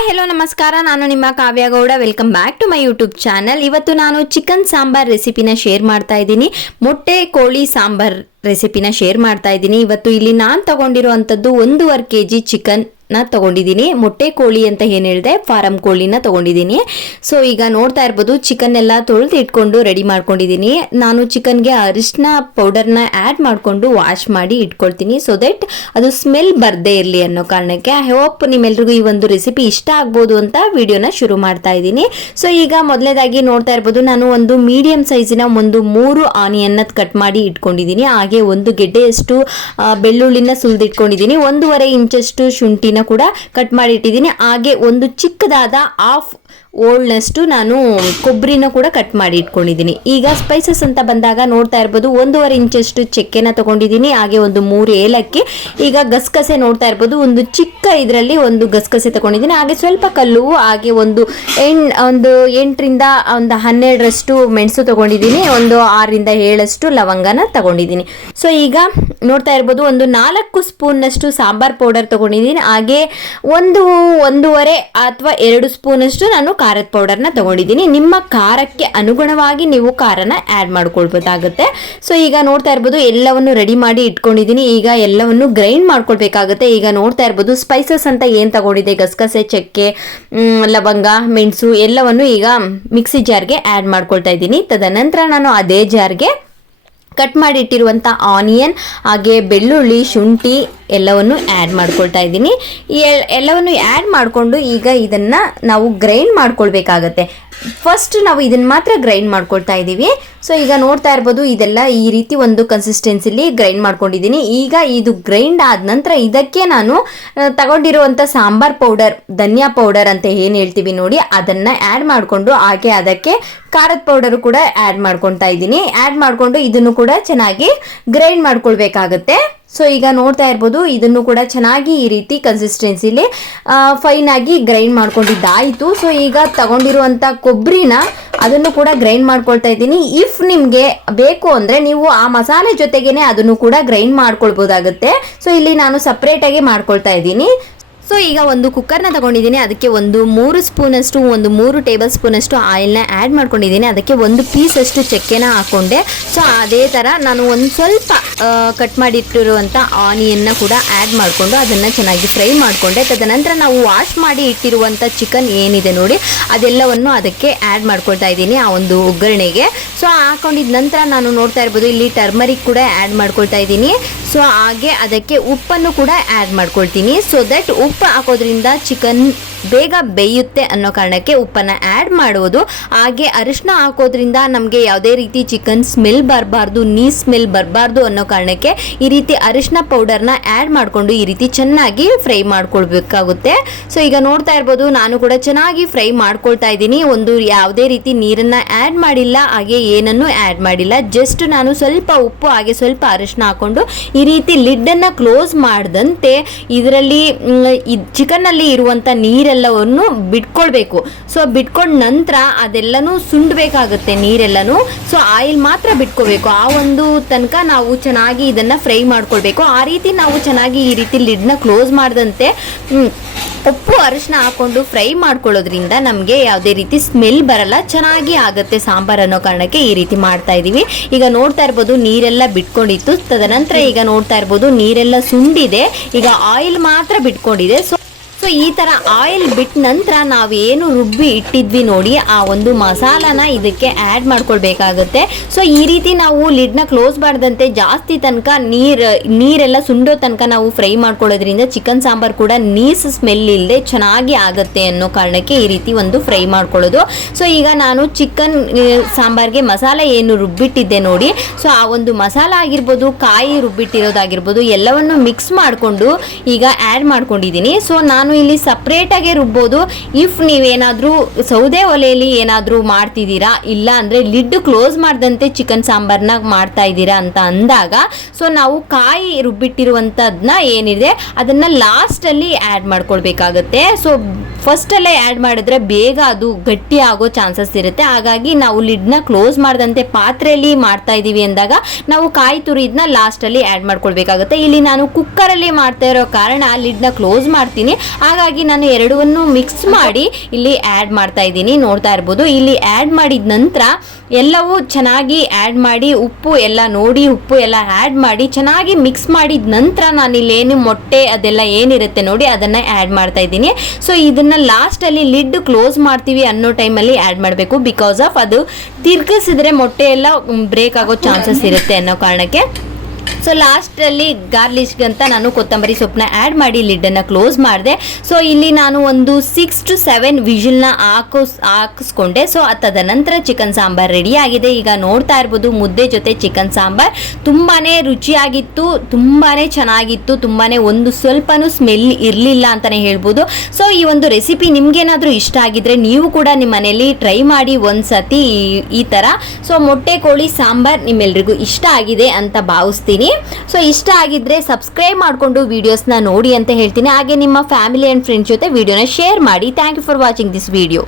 Hi hello, ನಮಸ್ಕಾರ. ನಾನು ನಿಮ್ಮ Kavya Gowda welcome back to my YouTube channel ಇವತ್ತು ನಾನು ಚಿಕನ್ ಸಾಂಬಾರ್ ರೆಸಿಪಿನ ಶೇರ್ ಮಾಡ್ತಾ ಇದ್ದೀನಿ. ಮೊಟ್ಟೆ, ಕೋಳಿ ಸಾಂಬಾರ್ ರೆಸಿಪಿನ ಶೇರ್ ಮಾಡ್ತಾ ಇದ್ದೀನಿ. ಇವತ್ತು ಇಲ್ಲಿ ನಾನು ತಗೊಂಡಿರುವಂಥದ್ದು ಒಂದೂವರೆ ಕೆ ಜಿ ಚಿಕನ್ನ ತಗೊಂಡಿದ್ದೀನಿ. ಮೊಟ್ಟೆ ಕೋಳಿ ಅಂತ ಏನು ಹೇಳಿದೆ, ಫಾರಂ ಕೋಳಿನ ತಗೊಂಡಿದ್ದೀನಿ. ಸೊ ಈಗ ನೋಡ್ತಾ ಇರ್ಬೋದು ಚಿಕನ್ ಎಲ್ಲ ತೊಳೆದು ಇಟ್ಕೊಂಡು ರೆಡಿ ಮಾಡ್ಕೊಂಡಿದ್ದೀನಿ. ನಾನು ಚಿಕನ್ಗೆ ಅರಿಶಿನ ಪೌಡರ್ನ ಆ್ಯಡ್ ಮಾಡಿಕೊಂಡು ವಾಶ್ ಮಾಡಿ ಇಟ್ಕೊಳ್ತೀನಿ. ಸೊ ದಟ್ ಅದು ಸ್ಮೆಲ್ ಬರದೇ ಇರಲಿ ಅನ್ನೋ ಕಾರಣಕ್ಕೆ ಐ ಹೋಪ್ ನಿಮ್ಮೆಲ್ರಿಗೂ ಈ ಒಂದು ರೆಸಿಪಿ ಇಷ್ಟ ಆಗ್ಬೋದು ಅಂತ ವಿಡಿಯೋನ ಶುರು ಮಾಡ್ತಾ ಇದ್ದೀನಿ. ಸೊ ಈಗ ಮೊದಲೇದಾಗಿ ನೋಡ್ತಾ ಇರ್ಬೋದು, ನಾನು ಒಂದು ಮೀಡಿಯಂ ಸೈಜಿನ ಒಂದು ಮೂರು ಆನಿಯನ್ನ ಕಟ್ ಮಾಡಿ ಇಟ್ಕೊಂಡಿದ್ದೀನಿ. ಹಾಗೆ ಒಂದು ಗೆಡ್ಡೆಯಷ್ಟು ಬೆಳ್ಳುಳ್ಳಿನ ಸುಲಿದಿಟ್ಕೊಂಡಿದ್ದೀನಿ. ಒಂದೂವರೆ ಇಂಚಷ್ಟು ಶುಂಠಿನ ಕೂಡ ಕಟ್ ಮಾಡಿಟ್ಟಿದ್ದೀನಿ. ಹಾಗೆ ಒಂದು ಚಿಕ್ಕದಾದ ಹಾಫ್ ಓಲ್ಡ್ನಷ್ಟು ನಾನು ಕೊಬ್ಬರಿನ ಕೂಡ ಕಟ್ ಮಾಡಿ ಇಟ್ಕೊಂಡಿದ್ದೀನಿ. ಈಗ ಸ್ಪೈಸಸ್ ಅಂತ ಬಂದಾಗ ನೋಡ್ತಾ ಇರ್ಬೋದು, ಒಂದೂವರೆ ಇಂಚಷ್ಟು ಚಕ್ಕೆನ ತಗೊಂಡಿದ್ದೀನಿ, ಹಾಗೆ ಒಂದು ಮೂರು ಏಲಕ್ಕಿ. ಈಗ ಗಸಗಸೆ ನೋಡ್ತಾ ಇರ್ಬೋದು, ಒಂದು ಚಿಕ್ಕ ಇದರಲ್ಲಿ ಒಂದು ಗಸಗಸೆ ತಗೊಂಡಿದ್ದೀನಿ, ಹಾಗೆ ಸ್ವಲ್ಪ ಕಲ್ಲು, ಹಾಗೆ ಒಂದು ಎಣ್ ಒಂದು ಎಂಟರಿಂದ ಒಂದು ಹನ್ನೆರಡರಷ್ಟು ಮೆಣಸು ತಗೊಂಡಿದ್ದೀನಿ, ಒಂದು ಆರರಿಂದ ಏಳಷ್ಟು ಲವಂಗನ ತಗೊಂಡಿದ್ದೀನಿ. ಸೊ ಈಗ ನೋಡ್ತಾ ಇರ್ಬೋದು, ಒಂದು ನಾಲ್ಕು ಸ್ಪೂನ್ನಷ್ಟು ಸಾಂಬಾರ್ ಪೌಡರ್ ತಗೊಂಡಿದ್ದೀನಿ. ಹಾಗೆ ಒಂದು, ಒಂದೂವರೆ ಅಥವಾ ಎರಡು ಸ್ಪೂನಷ್ಟು ನಾನು ಖಾರದ ಪೌಡರ್ನ ತಗೊಂಡಿದ್ದೀನಿ. ನಿಮ್ಮ ಖಾರಕ್ಕೆ ಅನುಗುಣವಾಗಿ ನೀವು ಖಾರನ ಆ್ಯಡ್ ಮಾಡ್ಕೊಳ್ಬೋದಾಗುತ್ತೆ. ಸೊ ಈಗ ನೋಡ್ತಾ ಇರ್ಬೋದು, ಎಲ್ಲವನ್ನು ರೆಡಿ ಮಾಡಿ ಇಟ್ಕೊಂಡಿದ್ದೀನಿ. ಈಗ ಎಲ್ಲವನ್ನು ಗ್ರೈಂಡ್ ಮಾಡ್ಕೊಳ್ಬೇಕಾಗುತ್ತೆ. ಈಗ ನೋಡ್ತಾ ಇರ್ಬೋದು ಸ್ಪೈಸಸ್ ಅಂತ ಏನು ತಗೊಂಡಿದೆ ಗಸಗಸೆ, ಚಕ್ಕೆ ಲವಂಗ, ಮೆಣಸು, ಎಲ್ಲವನ್ನು ಈಗ ಮಿಕ್ಸಿ ಜಾರ್ಗೆ ಆ್ಯಡ್ ಮಾಡ್ಕೊಳ್ತಾ ಇದ್ದೀನಿ. ತದನಂತರ ನಾನು ಅದೇ ಜಾರ್ಗೆ ಕಟ್ ಮಾಡಿ ಇಟ್ಟಿರುವಂಥ ಆನಿಯನ್ ಹಾಗೆ ಬೆಳ್ಳುಳ್ಳಿ ಶುಂಠಿ ಎಲ್ಲವನ್ನು ಆ್ಯಡ್ ಮಾಡ್ಕೊಳ್ತಾ ಇದ್ದೀನಿ. ಎಲ್ಲವನ್ನು ಆ್ಯಡ್ ಮಾಡಿಕೊಂಡು ಈಗ ಇದನ್ನು ನಾವು ಗ್ರೈಂಡ್ ಮಾಡ್ಕೊಳ್ಬೇಕಾಗತ್ತೆ. ಫಸ್ಟ್ ನಾವು ಇದನ್ನು ಮಾತ್ರ ಗ್ರೈಂಡ್ ಮಾಡ್ಕೊಳ್ತಾ ಇದ್ದೀವಿ. ಸೊ ಈಗ ನೋಡ್ತಾ ಇರ್ಬೋದು ಇದೆಲ್ಲ ಈ ರೀತಿ ಒಂದು ಕನ್ಸಿಸ್ಟೆನ್ಸಿಲಿ ಗ್ರೈಂಡ್ ಮಾಡ್ಕೊಂಡಿದ್ದೀನಿ. ಈಗ ಇದು ಗ್ರೈಂಡ್ ಆದ ನಂತರ ಇದಕ್ಕೆ ನಾನು ತಗೊಂಡಿರುವಂಥ ಸಾಂಬಾರ್ ಪೌಡರ್, ಧನಿಯಾ ಪೌಡರ್ ಅಂತ ಏನು ಹೇಳ್ತೀವಿ ನೋಡಿ, ಅದನ್ನು ಆ್ಯಡ್ ಮಾಡಿಕೊಂಡು ಹಾಗೆ ಅದಕ್ಕೆ ಖಾರದ ಪೌಡರ್ ಕೂಡ ಆ್ಯಡ್ ಮಾಡ್ಕೊತಾ ಇದ್ದೀನಿ. ಆ್ಯಡ್ ಮಾಡಿಕೊಂಡು ಇದನ್ನು ಕೂಡ ಚೆನ್ನಾಗಿ ಗ್ರೈಂಡ್ ಮಾಡ್ಕೊಳ್ಬೇಕಾಗತ್ತೆ. ಸೊ ಈಗ ನೋಡ್ತಾ ಇರ್ಬೋದು, ಇದನ್ನು ಕೂಡ ಚೆನ್ನಾಗಿ ಈ ರೀತಿ ಕನ್ಸಿಸ್ಟೆನ್ಸಿಲಿ ಫೈನ್ ಆಗಿ ಗ್ರೈಂಡ್ ಮಾಡ್ಕೊಂಡಿದ್ದಾಯಿತು. ಸೊ ಈಗ ತಗೊಂಡಿರುವಂಥ ಕೊಬ್ಬರಿನ ಅದನ್ನು ಕೂಡ ಗ್ರೈಂಡ್ ಮಾಡ್ಕೊಳ್ತಾ ಇದ್ದೀನಿ. ಇಫ್ ನಿಮಗೆ ಬೇಕು ಅಂದರೆ ನೀವು ಆ ಮಸಾಲೆ ಜೊತೆಗೇನೆ ಅದನ್ನು ಕೂಡ ಗ್ರೈಂಡ್ ಮಾಡ್ಕೊಳ್ಬೋದಾಗುತ್ತೆ. ಸೊ ಇಲ್ಲಿ ನಾನು ಸಪ್ರೇಟಾಗಿ ಮಾಡ್ಕೊಳ್ತಾ ಇದ್ದೀನಿ. ಸೊ ಈಗ ಒಂದು ಕುಕ್ಕರ್ನ ತಗೊಂಡಿದ್ದೀನಿ. ಅದಕ್ಕೆ ಒಂದು ಮೂರು ಸ್ಪೂನಷ್ಟು, ಒಂದು ಮೂರು ಟೇಬಲ್ ಸ್ಪೂನಷ್ಟು ಆಯಿಲ್ನ ಆ್ಯಡ್ ಮಾಡ್ಕೊಂಡಿದ್ದೀನಿ. ಅದಕ್ಕೆ ಒಂದು ಪೀಸಷ್ಟು ಚಕ್ಕೆನ ಹಾಕ್ಕೊಂಡೆ ಸೊ ಅದೇ ಥರ ನಾನು ಒಂದು ಸ್ವಲ್ಪ ಕಟ್ ಮಾಡಿಟ್ಟಿರುವಂಥ ಆನಿಯನ್ನ ಕೂಡ ಆ್ಯಡ್ ಮಾಡಿಕೊಂಡು ಅದನ್ನು ಚೆನ್ನಾಗಿ ಫ್ರೈ ಮಾಡಿಕೊಂಡೆ. ತದನಂತರ ನಾವು ವಾಶ್ ಮಾಡಿ ಇಟ್ಟಿರುವಂಥ ಚಿಕನ್ ಏನಿದೆ ನೋಡಿ, ಅದೆಲ್ಲವನ್ನು ಅದಕ್ಕೆ ಆ್ಯಡ್ ಮಾಡ್ಕೊಳ್ತಾ ಇದ್ದೀನಿ ಆ ಒಂದು ಒಗ್ಗರಣೆಗೆ. ಸೊ ಹಾಕೊಂಡಿದ ನಂತರ ನಾನು ನೋಡ್ತಾ ಇರ್ಬೋದು, ಇಲ್ಲಿ ಟರ್ಮರಿಕ್ ಕೂಡ ಆ್ಯಡ್ ಮಾಡ್ಕೊಳ್ತಾ ಇದ್ದೀನಿ. ಸೊ ಹಾಗೆ ಅದಕ್ಕೆ ಉಪ್ಪನ್ನು ಕೂಡ ಆ್ಯಡ್ ಮಾಡ್ಕೊಳ್ತೀನಿ. ಸೊ ದಟ್ ಉಪ್ಪು ಹಾಕೋದ್ರಿಂದ ಚಿಕನ್ ಬೇಗ ಬೇಯುತ್ತೆ ಅನ್ನೋ ಕಾರಣಕ್ಕೆ ಉಪ್ಪನ್ನು ಆ್ಯಡ್ ಮಾಡುವುದು. ಹಾಗೆ ಅರಿಶಿನ ಹಾಕೋದ್ರಿಂದ ನಮಗೆ ಯಾವುದೇ ರೀತಿ ಚಿಕನ್ ಸ್ಮೆಲ್ ಬರಬಾರ್ದು ನೀ ಸ್ಮೆಲ್ ಬರಬಾರ್ದು ಅನ್ನೋ ಕಾರಣಕ್ಕೆ ಈ ರೀತಿ ಅರಿಶಿನ ಪೌಡರ್ನ ಆ್ಯಡ್ ಮಾಡಿಕೊಂಡು ಈ ರೀತಿ ಚೆನ್ನಾಗಿ ಫ್ರೈ ಮಾಡ್ಕೊಳ್ಬೇಕಾಗುತ್ತೆ. ಸೊ ಈಗ ನೋಡ್ತಾ ಇರ್ಬೋದು, ನಾನು ಕೂಡ ಚೆನ್ನಾಗಿ ಫ್ರೈ ಮಾಡ್ಕೊಳ್ತಾ ಇದ್ದೀನಿ. ಒಂದು ಯಾವುದೇ ರೀತಿ ನೀರನ್ನು ಆ್ಯಡ್ ಮಾಡಿಲ್ಲ, ಹಾಗೆ ಏನನ್ನು ಆ್ಯಡ್ ಮಾಡಿಲ್ಲ. ಜಸ್ಟ್ ನಾನು ಸ್ವಲ್ಪ ಉಪ್ಪು, ಹಾಗೆ ಸ್ವಲ್ಪ ಅರಿಶಿನ ಹಾಕ್ಕೊಂಡು ಈ ರೀತಿ ಲಿಡ್ಡನ್ನು ಕ್ಲೋಸ್ ಮಾಡಿದಂತೆ, ಇದರಲ್ಲಿ ಚಿಕನ್ನಲ್ಲಿ ಇರುವಂಥ ನೀರೆಲ್ಲವನ್ನು ಬಿಟ್ಕೊಳ್ಬೇಕು. ಸೊ ಬಿಟ್ಕೊಂಡ ನಂತರ ಅದೆಲ್ಲನೂ ಸುಂಡಬೇಕಾಗುತ್ತೆ ನೀರೆಲ್ಲನೂ. ಸೊ ಆಯಿಲ್ ಮಾತ್ರ ಬಿಟ್ಕೋಬೇಕು. ಆ ಒಂದು ತನಕ ನಾವು ಚೆನ್ನಾಗಿ ಇದನ್ನು ಫ್ರೈ ಮಾಡ್ಕೊಳ್ಬೇಕು. ಆ ರೀತಿ ನಾವು ಚೆನ್ನಾಗಿ ಈ ರೀತಿ ಲಿಡ್ನ ಕ್ಲೋಸ್ ಮಾಡಿದಂತೆ ಉಪ್ಪು ಅರಿಶಿನ ಹಾಕೊಂಡು ಫ್ರೈ ಮಾಡ್ಕೊಳ್ಳೋದ್ರಿಂದ ನಮಗೆ ಯಾವುದೇ ರೀತಿ ಸ್ಮೆಲ್ ಬರಲ್ಲ. ಚೆನ್ನಾಗಿ ಆಗುತ್ತೆ ಸಾಂಬಾರ್ ಅನ್ನೋ ಕಾರಣಕ್ಕೆ ಈ ರೀತಿ ಮಾಡ್ತಾ ಇದ್ದೀವಿ ಈಗ ನೋಡ್ತಾ ಇರ್ಬೋದು ನೀರೆಲ್ಲ ಬಿಟ್ಕೊಂಡಿತ್ತು. ತದನಂತರ ಈಗ ನೋಡ್ತಾ ಇರ್ಬೋದು ನೀರೆಲ್ಲ ಸುಂಡಿದೆ. ಈಗ ಆಯಿಲ್ ಮಾತ್ರ ಬಿಟ್ಕೊಂಡಿದೆ. ಸೊ ಸೊ ಈ ಥರ ಆಯಿಲ್ ಬಿಟ್ಟ ನಂತರ ನಾವೇನು ರುಬ್ಬಿ ಇಟ್ಟಿದ್ವಿ ನೋಡಿ, ಆ ಒಂದು ಮಸಾಲಾನ ಇದಕ್ಕೆ ಆ್ಯಡ್ ಮಾಡ್ಕೊಳ್ಬೇಕಾಗುತ್ತೆ. ಸೊ ಈ ರೀತಿ ನಾವು ಲಿಡ್ನ ಕ್ಲೋಸ್ ಮಾಡದಂತೆ ಜಾಸ್ತಿ ತನಕ ನೀರು, ನೀರೆಲ್ಲ ಸುಂಡೋ ತನಕ ನಾವು ಫ್ರೈ ಮಾಡ್ಕೊಳ್ಳೋದ್ರಿಂದ ಚಿಕನ್ ಸಾಂಬಾರ್ ಕೂಡ ನೀಸ್ ಸ್ಮೆಲ್ ಇಲ್ಲದೆ ಚೆನ್ನಾಗಿ ಆಗುತ್ತೆ ಅನ್ನೋ ಕಾರಣಕ್ಕೆ ಈ ರೀತಿ ಒಂದು ಫ್ರೈ ಮಾಡ್ಕೊಳ್ಳೋದು. ಸೊ ಈಗ ನಾನು ಚಿಕನ್ ಸಾಂಬಾರ್ಗೆ ಮಸಾಲೆ ಏನು ರುಬ್ಬಿಟ್ಟಿದ್ದೆ ನೋಡಿ. ಸೊ ಆ ಒಂದು ಮಸಾಲ ಆಗಿರ್ಬೋದು, ಕಾಯಿ ರುಬ್ಬಿಟ್ಟಿರೋದಾಗಿರ್ಬೋದು, ಎಲ್ಲವನ್ನು ಮಿಕ್ಸ್ ಮಾಡಿಕೊಂಡು ಈಗ ಆ್ಯಡ್ ಮಾಡ್ಕೊಂಡಿದ್ದೀನಿ. ಸೊ ನಾನು ಇಲ್ಲಿ ಸಪ್ರೇಟಾಗೆ ರುಬ್ಬೋದು. ಇಫ್ ನೀವೇನಾದರೂ ಸೌದೆ ಒಲೆಯಲ್ಲಿ ಏನಾದರೂ ಮಾಡ್ತಿದ್ದೀರಾ, ಇಲ್ಲ ಅಂದರೆ ಲಿಡ್ ಕ್ಲೋಸ್ ಮಾಡಿದಂತೆ ಚಿಕನ್ ಸಾಂಬಾರ್ನ ಮಾಡ್ತಾ ಇದ್ದೀರಾ ಅಂತ ಅಂದಾಗ ಸೊ ನಾವು ಕಾಯಿ ರುಬ್ಬಿಟ್ಟಿರುವಂಥದ್ದನ್ನ ಏನಿದೆ, ಅದನ್ನು ಲಾಸ್ಟಲ್ಲಿ ಆ್ಯಡ್ ಮಾಡ್ಕೊಳ್ಬೇಕಾಗತ್ತೆ. ಸೊ ಫಸ್ಟಲ್ಲೇ ಆ್ಯಡ್ ಮಾಡಿದ್ರೆ ಬೇಗ ಅದು ಗಟ್ಟಿ ಆಗೋ ಚಾನ್ಸಸ್ ಇರುತ್ತೆ. ಹಾಗಾಗಿ ನಾವು ಲಿಡ್ನ ಕ್ಲೋಸ್ ಮಾಡಿದಂತೆ ಪಾತ್ರೆಯಲ್ಲಿ ಮಾಡ್ತಾ ಇದ್ದೀವಿ ಅಂದಾಗ ನಾವು ಕಾಯಿ ತುರಿದನ್ನ ಲಾಸ್ಟಲ್ಲಿ ಆ್ಯಡ್ ಮಾಡ್ಕೊಳ್ಬೇಕಾಗುತ್ತೆ. ಇಲ್ಲಿ ನಾನು ಕುಕ್ಕರಲ್ಲಿ ಮಾಡ್ತಾ ಇರೋ ಕಾರಣ ಲಿಡ್ನ ಕ್ಲೋಸ್ ಮಾಡ್ತೀನಿ. ಹಾಗಾಗಿ ನಾನು ಎರಡವನ್ನು ಮಿಕ್ಸ್ ಮಾಡಿ ಇಲ್ಲಿ ಆ್ಯಡ್ ಮಾಡ್ತಾ ಇದ್ದೀನಿ. ನೋಡ್ತಾ ಇರ್ಬೋದು. ಇಲ್ಲಿ ಆ್ಯಡ್ ಮಾಡಿದ ನಂತರ ಎಲ್ಲವೂ ಚೆನ್ನಾಗಿ ಆ್ಯಡ್ ಮಾಡಿ ಉಪ್ಪು ಎಲ್ಲ ನೋಡಿ ಉಪ್ಪು ಎಲ್ಲ ಆ್ಯಡ್ ಮಾಡಿ ಚೆನ್ನಾಗಿ ಮಿಕ್ಸ್ ಮಾಡಿದ ನಂತರ ನಾನು ಏನು ಮೊಟ್ಟೆ ಅದೆಲ್ಲ ಏನಿರುತ್ತೆ ನೋಡಿ ಅದನ್ನು ಆ್ಯಡ್ ಮಾಡ್ತಾ ಇದ್ದೀನಿ. ಸೊ ಇದನ್ನು ಲಾಸ್ಟಲ್ಲಿ ಲಿಡ್ ಕ್ಲೋಸ್ ಮಾಡ್ತೀವಿ ಅನ್ನೋ ಟೈಮಲ್ಲಿ ಆ್ಯಡ್ ಮಾಡಬೇಕು. ಬಿಕಾಸ್ ಆಫ್ ಅದು ತಿರ್ಗಿಸಿದ್ರೆ ಮೊಟ್ಟೆ ಎಲ್ಲ ಬ್ರೇಕ್ ಆಗೋ ಚಾನ್ಸಸ್ ಇರುತ್ತೆ ಅನ್ನೋ ಕಾರಣಕ್ಕೆ. ಸೊ ಲಾಸ್ಟಲ್ಲಿ ಗಾರ್ಲಿಷ್ಗೆ ಅಂತ ನಾನು ಕೊತ್ತಂಬರಿ ಸೊಪ್ಪನ್ನ ಆ್ಯಡ್ ಮಾಡಿ ಲಿಡ್ಡನ್ನು ಕ್ಲೋಸ್ ಮಾಡಿದೆ. ಸೊ ಇಲ್ಲಿ ನಾನು ಒಂದು ಸಿಕ್ಸ್ ಟು ಸೆವೆನ್ ವಿಷಲ್ನ ಹಾಕೋಸ್, ಹಾಕಿಸ್ಕೊಂಡೆ. ಸೊ ಅದಾದ ನಂತರ ಚಿಕನ್ ಸಾಂಬಾರ್ ರೆಡಿ ಆಗಿದೆ. ಈಗ ನೋಡ್ತಾ ಇರ್ಬೋದು ಮುದ್ದೆ ಜೊತೆ ಚಿಕನ್ ಸಾಂಬಾರ್. ತುಂಬಾ ರುಚಿಯಾಗಿತ್ತು ತುಂಬಾ ಚೆನ್ನಾಗಿತ್ತು ತುಂಬಾ ಒಂದು ಸ್ವಲ್ಪನೂ ಸ್ಮೆಲ್ ಇರಲಿಲ್ಲ ಅಂತಲೇ ಹೇಳ್ಬೋದು. ಸೊ ಈ ಒಂದು ರೆಸಿಪಿ ನಿಮಗೇನಾದರೂ ಇಷ್ಟ ಆಗಿದ್ರೆ ನೀವು ಕೂಡ ನಿಮ್ಮ ಮನೆಯಲ್ಲಿ ಟ್ರೈ ಮಾಡಿ ಒಂದು ಸತಿ ಈ ಥರ ಸೊ ಮೊಟ್ಟೆ ಕೋಳಿ ಸಾಂಬಾರ್ ನಿಮ್ಮೆಲ್ರಿಗೂ ಇಷ್ಟ ಆಗಿದೆ ಅಂತ ಭಾವಿಸ್ತೀನಿ. ಸೊ ಇಷ್ಟ ಆಗಿದ್ರೆ ಸಬ್ಸ್ಕ್ರೈಬ್ ಮಾಡಿಕೊಂಡು ವಿಡಿಯೋಸ್ನ ನೋಡಿ ಅಂತ ಹೇಳ್ತೀನಿ. ಹಾಗೆ ನಿಮ್ಮ ಫ್ಯಾಮಿಲಿ ಆ್ಯಂಡ್ ಫ್ರೆಂಡ್ಸ್ ಜೊತೆ ವಿಡಿಯೋನ ಶೇರ್ ಮಾಡಿ. Thank you for watching this video